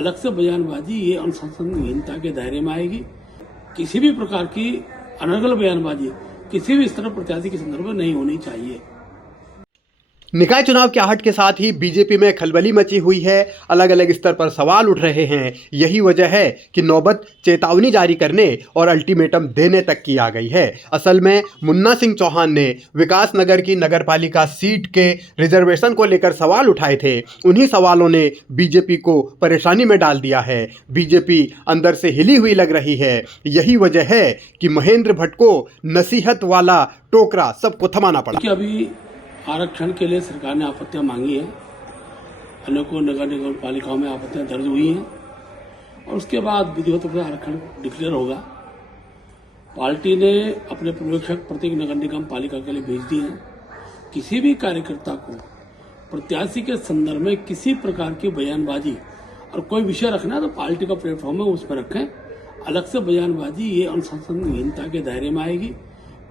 अलग से बयानबाजी ये अनुशासनहीनता के दायरे में आएगी। किसी भी प्रकार की अनर्गल बयानबाजी किसी भी स्तर पर प्रत्याशी के संदर्भ में नहीं होनी चाहिए। निकाय चुनाव के आहट के साथ ही बीजेपी में खलबली मची हुई है। अलग अलग स्तर पर सवाल उठ रहे हैं। यही वजह है कि नौबत चेतावनी जारी करने और अल्टीमेटम देने तक की आ गई है। असल में मुन्ना सिंह चौहान ने विकासनगर की नगरपालिका सीट के रिजर्वेशन को लेकर सवाल उठाए थे। उन्हीं सवालों ने बीजेपी को परेशानी में डाल दिया है। बीजेपी अंदर से हिली हुई लग रही है। यही वजह है कि महेंद्र भट्ट को नसीहत वाला टोकरा सबको थमाना पड़ा। अभी आरक्षण के लिए सरकार ने आपत्तियां मांगी हैं। अनेकों नगर निगम पालिकाओं में आपत्तियां दर्ज हुई हैं और उसके बाद विधिवत रूप से आरक्षण डिक्लेयर होगा। पार्टी ने अपने पर्यवेक्षक प्रत्येक नगर निगम पालिका के लिए भेज दिए हैं। किसी भी कार्यकर्ता को प्रत्याशी के संदर्भ में किसी प्रकार की बयानबाजी और कोई विषय रखना है तो पार्टी का प्लेटफॉर्म है, उस पर रखें। अलग से बयानबाजी ये अनुशासनहीनता के दायरे में आएगी।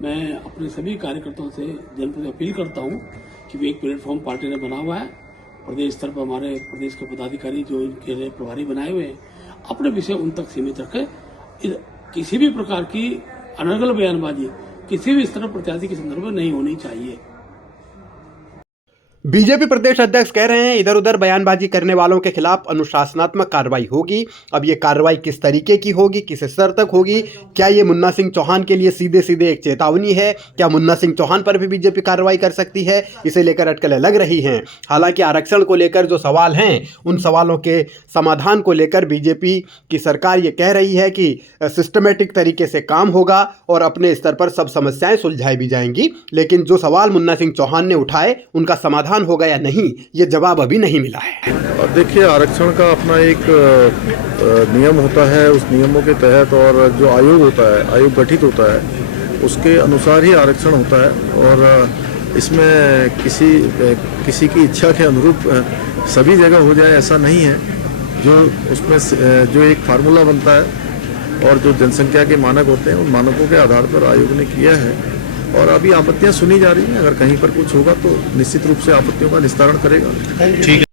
मैं अपने सभी कार्यकर्ताओं से जनता से अपील करता हूं कि एक प्लेटफॉर्म पार्टी ने बना हुआ है। प्रदेश स्तर पर हमारे प्रदेश के पदाधिकारी जो इनके लिए प्रभारी बनाए हुए हैं, अपने विषय उन तक सीमित रखें। किसी भी प्रकार की अनर्गल बयानबाजी किसी भी स्तर पर प्रत्याशी के संदर्भ में नहीं होनी चाहिए। बीजेपी प्रदेश अध्यक्ष कह रहे हैं इधर उधर बयानबाजी करने वालों के खिलाफ अनुशासनात्मक कार्रवाई होगी। अब ये कार्रवाई किस तरीके की होगी, किस स्तर तक होगी, क्या ये मुन्ना सिंह चौहान के लिए सीधे सीधे एक चेतावनी है? क्या मुन्ना सिंह चौहान पर भी बीजेपी कार्रवाई कर सकती है? इसे लेकर अटकलें लग रही हैं। हालांकि आरक्षण को लेकर जो सवाल हैं उन सवालों के समाधान को लेकर बीजेपी की सरकार ये कह रही है कि सिस्टमेटिक तरीके से काम होगा और अपने स्तर पर सब समस्याएं सुलझाई भी जाएंगी। लेकिन जो सवाल मुन्ना सिंह चौहान ने उठाए उनका समाधान होगा या नहीं, ये जवाब अभी नहीं मिला है। और देखिए, आरक्षण का अपना एक नियम होता है। उस नियमों के तहत और जो आयोग होता है, आयोग गठित होता है, उसके अनुसार ही आरक्षण होता है। और इसमें किसी की इच्छा के अनुरूप सभी जगह हो जाए ऐसा नहीं है। जो उसमें जो एक फार्मूला बनता है और जो जनसंख्या के मानक होते हैं, उन मानकों के आधार पर आयोग ने किया है। और अभी आपत्तियां सुनी जा रही हैं। अगर कहीं पर कुछ होगा तो निश्चित रूप से आपत्तियों का निस्तारण करेगा। ठीक है।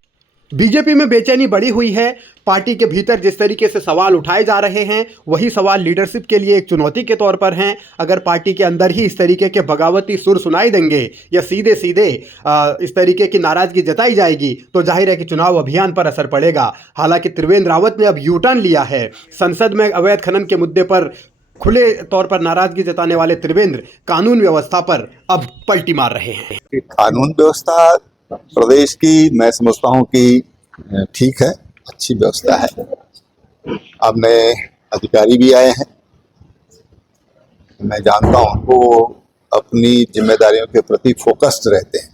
बीजेपी में बेचैनी बढ़ी हुई है। पार्टी के भीतर जिस तरीके से सवाल उठाए जा रहे हैं वही सवाल लीडरशिप के लिए एक चुनौती के तौर पर हैं। अगर पार्टी के अंदर ही इस तरीके के बगावती सुर सुनाई देंगे या सीधे सीधे इस तरीके की नाराजगी जताई जाएगी तो जाहिर है कि चुनाव अभियान पर असर पड़ेगा। हालांकि त्रिवेंद्र रावत ने अब यू टर्न लिया है। संसद में अवैध खनन के मुद्दे पर खुले तौर पर नाराजगी जताने वाले त्रिवेंद्र कानून व्यवस्था पर अब पलटी मार रहे हैं। कानून व्यवस्था प्रदेश की मैं समझता हूं कि ठीक है, अच्छी व्यवस्था है। अब नए अधिकारी भी आए हैं। मैं जानता हूं वो अपनी जिम्मेदारियों के प्रति फोकस्ड रहते हैं।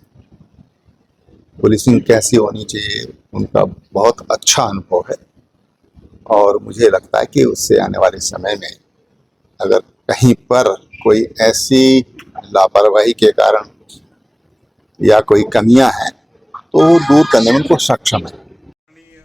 पुलिसिंग कैसी होनी चाहिए उनका बहुत अच्छा अनुभव है और मुझे लगता है कि उससे आने वाले समय में अगर कहीं पर कोई ऐसी लापरवाही के कारण या कोई कमियां हैं तो दूर करने में उनको सक्षम है।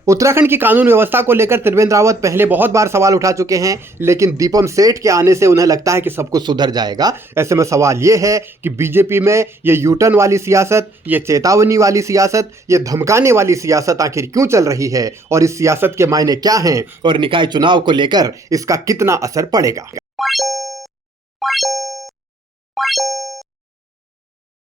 उत्तराखंड की कानून व्यवस्था को लेकर त्रिवेंद्र रावत पहले बहुत बार सवाल उठा चुके हैं, लेकिन दीपम सेठ के आने से उन्हें लगता है कि सब कुछ सुधर जाएगा। ऐसे में सवाल ये है कि बीजेपी में ये यूटर्न वाली सियासत, ये चेतावनी वाली सियासत, ये धमकाने वाली सियासत आखिर क्यों चल रही है और इस सियासत के मायने क्या हैं और निकाय चुनाव को लेकर इसका कितना असर पड़ेगा।